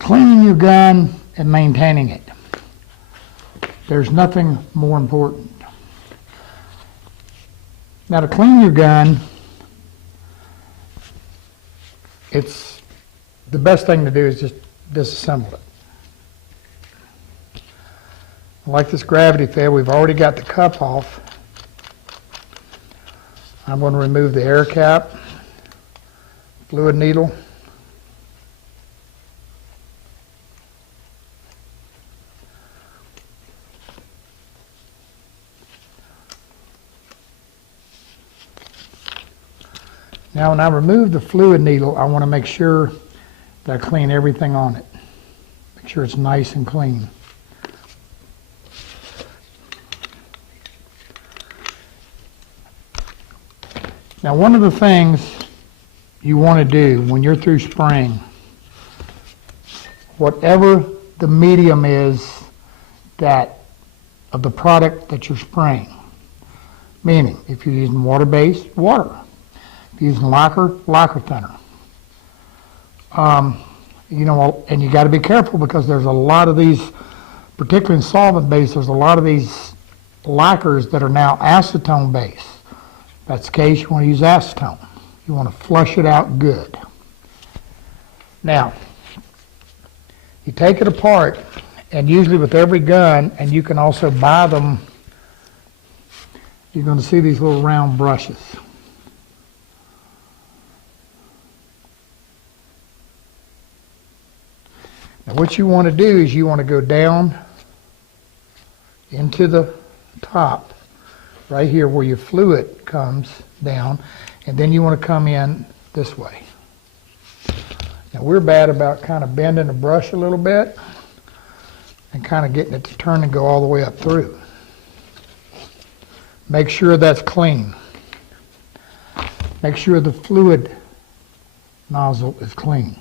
Cleaning your gun and maintaining it. There's nothing more important. Now to clean your gun, it's the best thing to do is just disassemble it. Like this gravity fed, we've already got the cup off. I'm going to remove the air cap, fluid needle, now when I remove the fluid needle, I want to make sure that I clean everything on it. Make sure it's nice and clean. Now one of the things you want to do when you're through spraying, whatever the medium is that of the product that you're spraying, meaning if you're using water-based, water. If you're using lacquer, lacquer thinner. You know, and you got to be careful because there's a lot of these, particularly in solvent-based, there's a lot of these lacquers that are now acetone-based. If that's the case, you want to use acetone. You want to flush it out good. Now, you take it apart, and usually with every gun, and you can also buy them, you're going to see these little round brushes. Now what you want to do is you want to go down into the top, right here where your fluid comes down, and then you want to come in this way. Now we're bad about kind of bending the brush a little bit and kind of getting it to turn and go all the way up through. Make sure that's clean. Make sure the fluid nozzle is clean.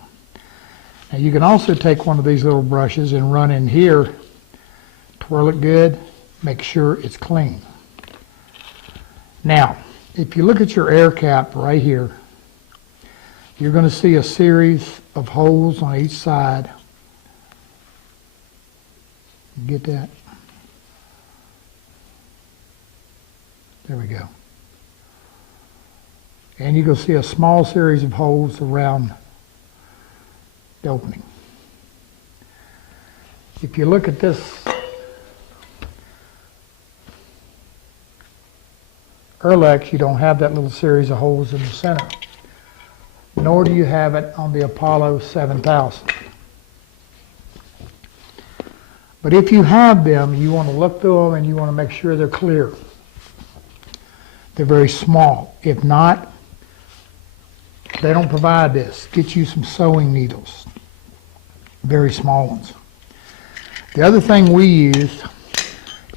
Now you can also take one of these little brushes and run in here, twirl it good, make sure it's clean. Now, if you look at your air cap right here, you're going to see a series of holes on each side. Get that? There we go. And you're going to see a small series of holes around the opening. If you look at this Erlex, you don't have that little series of holes in the center, nor do you have it on the Apollo 7000. But if you have them, you want to look through them and you want to make sure they're clear. They're very small. If not, they don't provide this. Get you some sewing needles, very small ones. The other thing we used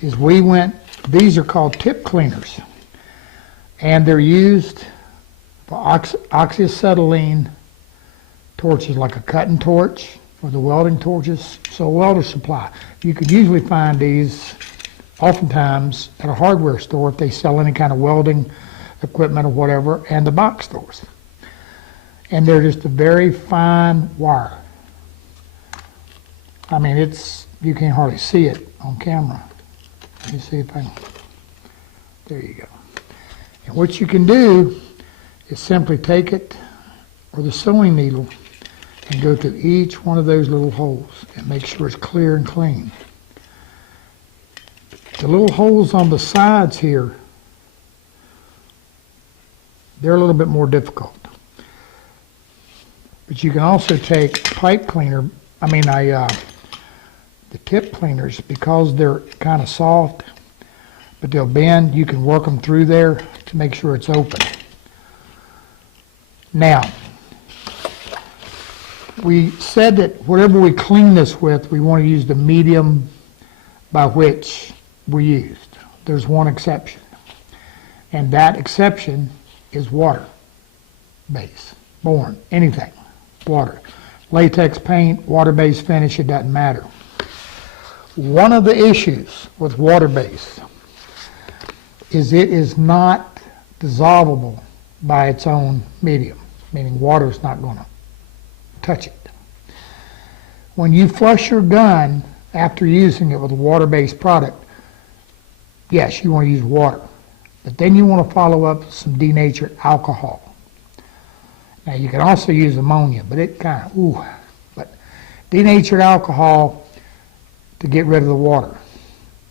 is these are called tip cleaners, and they're used for oxyacetylene torches, like a cutting torch or the welding torches, so a welder supply. You could usually find these oftentimes at a hardware store if they sell any kind of welding equipment or whatever, and the box stores. And they're just a very fine wire. I mean, you can't hardly see it on camera. Let me see if I can. There you go. And what you can do is simply take it, or the sewing needle, and go through each one of those little holes and make sure it's clear and clean. The little holes on the sides here, they're a little bit more difficult. But you can also take pipe cleaner, the tip cleaners, because they're kind of soft, but they'll bend. You can work them through there to make sure it's open. Now, we said that whatever we clean this with, we want to use the medium by which we used. There's one exception, and that exception is water base, born, anything, water. Latex paint, water-based finish, it doesn't matter. One of the issues with water-based is it is not dissolvable by its own medium, meaning water is not going to touch it. When you flush your gun after using it with a water-based product, yes, you want to use water. But then you want to follow up with some denatured alcohol. Now, you can also use ammonia, but it kind of, but denatured alcohol to get rid of the water.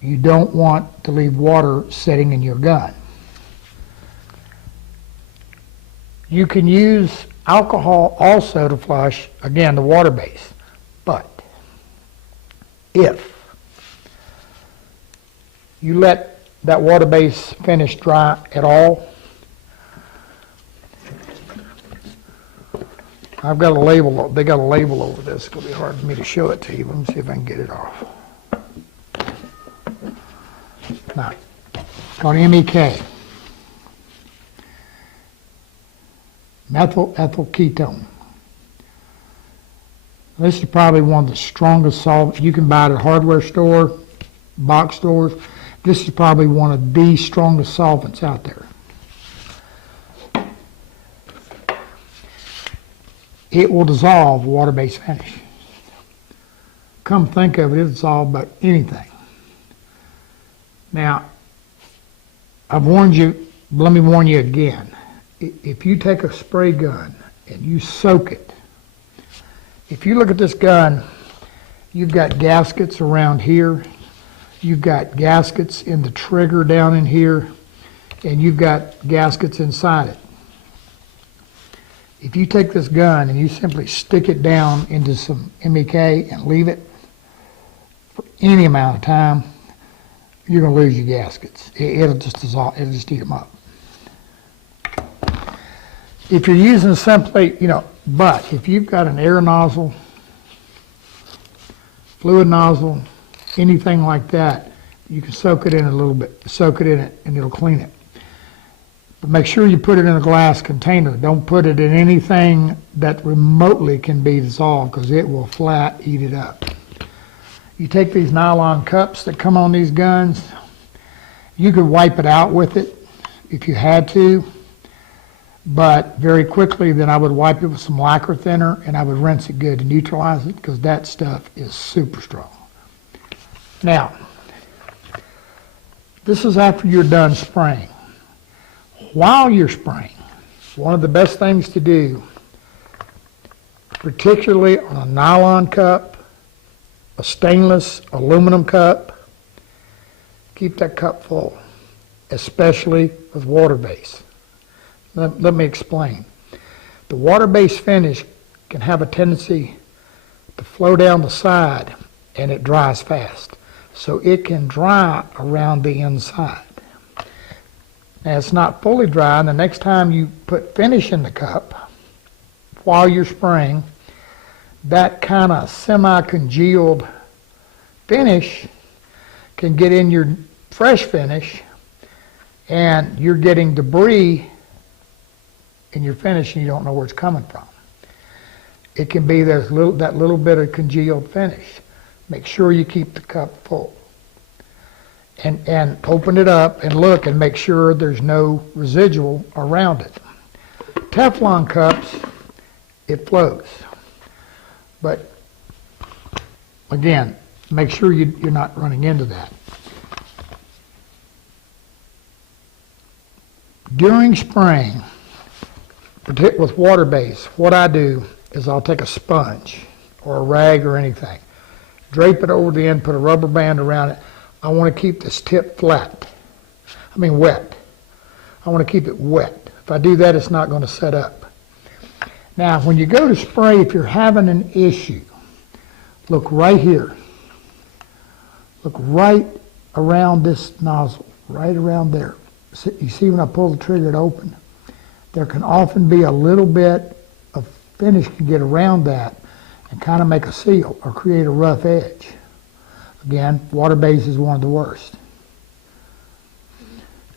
You don't want to leave water sitting in your gun. You can use alcohol also to flush, again, the water base. But if you let that water base finish dry at all, I've got a label, they got a label over this. It's going to be hard for me to show it to you. Let me see if I can get it off. Now, it's called MEK. Methyl ethyl ketone. This is probably one of the strongest solvents. You can buy it at a hardware store, box stores. This is probably one of the strongest solvents out there. It will dissolve water-based finish. Come think of it, it'll dissolve about anything. Now, I've warned you, let me warn you again. If you take a spray gun and you soak it, if you look at this gun, you've got gaskets around here, you've got gaskets in the trigger down in here, and you've got gaskets inside it. If you take this gun and you simply stick it down into some MEK and leave it for any amount of time, you're going to lose your gaskets. It'll just dissolve, it'll just eat them up. If you're using simply, but if you've got an air nozzle, fluid nozzle, anything like that, you can soak it in a little bit, soak it in it, and it'll clean it. But make sure you put it in a glass container. Don't put it in anything that remotely can be dissolved, because it will flat eat it up. You take these nylon cups that come on these guns, you could wipe it out with it if you had to, but very quickly then I would wipe it with some lacquer thinner and I would rinse it good to neutralize it, because that stuff is super strong. Now, this is after you're done spraying. While you're spraying, one of the best things to do, particularly on a nylon cup, a stainless aluminum cup, keep that cup full, especially with water base. Let me explain. The water-based finish can have a tendency to flow down the side, and it dries fast. So it can dry around the inside. Now, it's not fully dry, and the next time you put finish in the cup, while you're spraying, that kind of semi-congealed finish can get in your fresh finish, and you're getting debris in your finish and you don't know where it's coming from. It can be that little bit of congealed finish. Make sure you keep the cup full. And open it up and look and make sure there's no residual around it. Teflon cups, it flows. But again, make sure you're not running into that. During spraying, particularly with water base, what I do is I'll take a sponge or a rag or anything, drape it over the end, put a rubber band around it. I want to keep this tip wet. I want to keep it wet. If I do that, it's not going to set up. Now, when you go to spray, if you're having an issue, look right here. Look right around this nozzle, right around there. You see when I pull the trigger, it open. There can often be a little bit of finish can get around that and kind of make a seal or create a rough edge. Again, water base is one of the worst.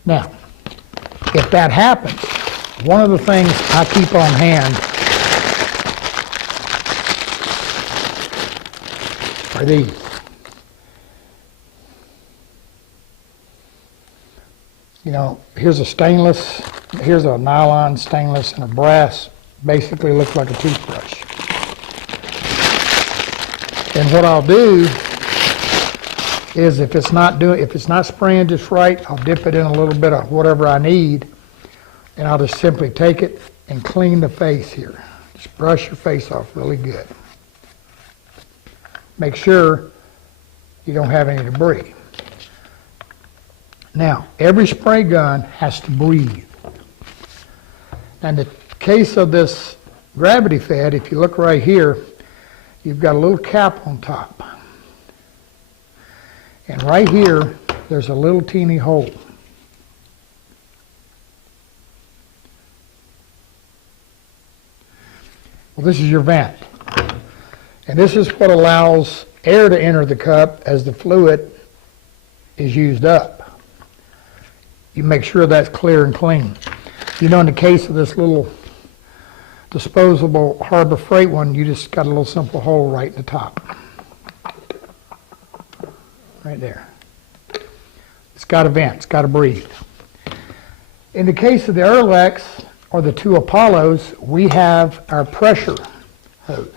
Now, if that happens, one of the things I keep on hand are these. Here's a stainless, here's a nylon, stainless, and a brass. Basically looks like a toothbrush. And what I'll do is if it's not spraying just right, I'll dip it in a little bit of whatever I need, and I'll just simply take it and clean the face here. Just brush your face off really good. Make sure you don't have any debris. Now, every spray gun has to breathe. In the case of this gravity fed, if you look right here, you've got a little cap on top. And right here, there's a little teeny hole. Well, this is your vent. And this is what allows air to enter the cup as the fluid is used up. You make sure that's clear and clean. You know, in the case of this little disposable Harbor Freight one, you just got a little simple hole right in the top. Right there. It's got a vent, it's got to breathe. In the case of the Erlex or the two Apollos, we have our pressure hose.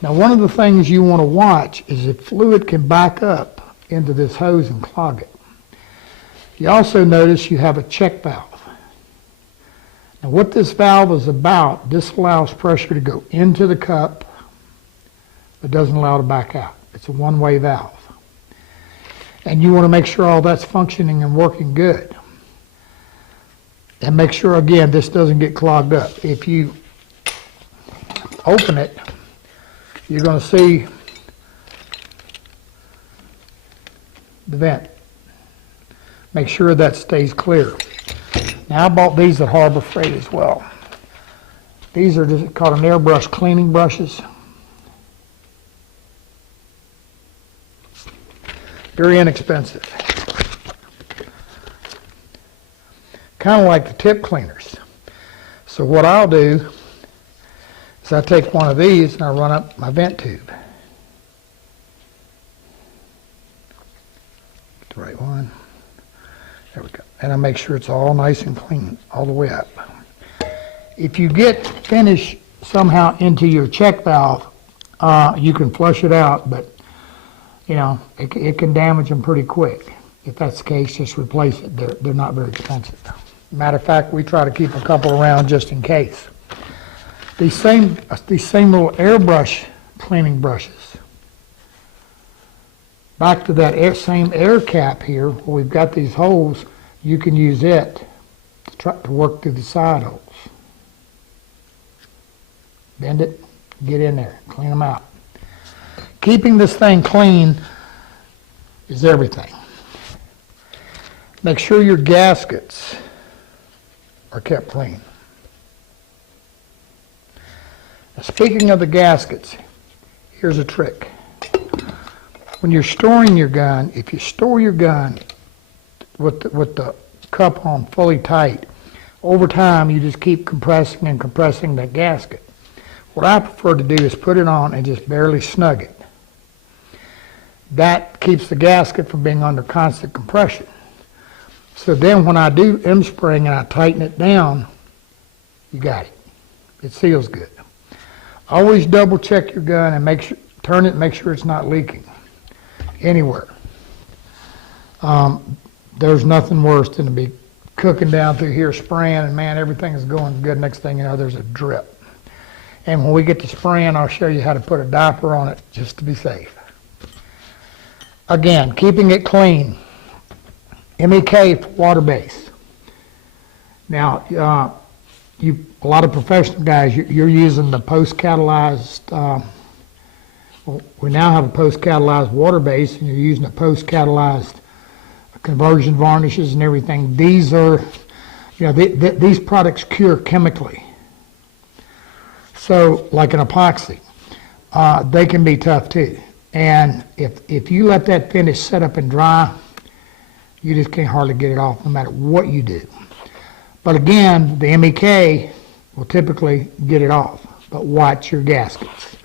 Now, one of the things you want to watch is if fluid can back up into this hose and clog it. You also notice you have a check valve. Now, what this valve is about, this allows pressure to go into the cup, but doesn't allow it to back out. It's a one-way valve. And you want to make sure all that's functioning and working good. And make sure, again, this doesn't get clogged up. If you open it, you're going to see the vent. Make sure that stays clear. Now, I bought these at Harbor Freight as well. These are just called an Airbrush cleaning brushes. Very inexpensive. Kind of like the tip cleaners. So what I'll do is I take one of these and I run up my vent tube. Get the right one. There we go. And I make sure it's all nice and clean all the way up. If you get finish somehow into your check valve, you can flush it out, but you know, it can damage them pretty quick. If that's the case, just replace it. They're not very expensive. Matter of fact, we try to keep a couple around just in case. These same little airbrush cleaning brushes. Back to that same air cap here, where we've got these holes, you can use it to try to work through the side holes. Bend it, get in there, clean them out. Keeping this thing clean is everything. Make sure your gaskets are kept clean. Now, speaking of the gaskets, here's a trick. When you're storing your gun, if you store your gun with the cup on fully tight, over time you just keep compressing and compressing that gasket. What I prefer to do is put it on and just barely snug it. That keeps the gasket from being under constant compression. So then when I do M-spring and I tighten it down, you got it. It seals good. Always double check your gun and turn it and make sure it's not leaking anywhere. There's nothing worse than to be cooking down through here spraying and man, everything is going good. Next thing you know, there's a drip. And when we get to spraying, I'll show you how to put a diaper on it just to be safe. Again, keeping it clean. MEK water base. Now, a lot of professional guys, you're using the post-catalyzed, we now have a post-catalyzed water base, and you're using a post-catalyzed conversion varnishes and everything. These are, these products cure chemically. So, like an epoxy, they can be tough too. And if you let that finish set up and dry, you just can't hardly get it off no matter what you do. But again, the MEK will typically get it off. But watch your gaskets.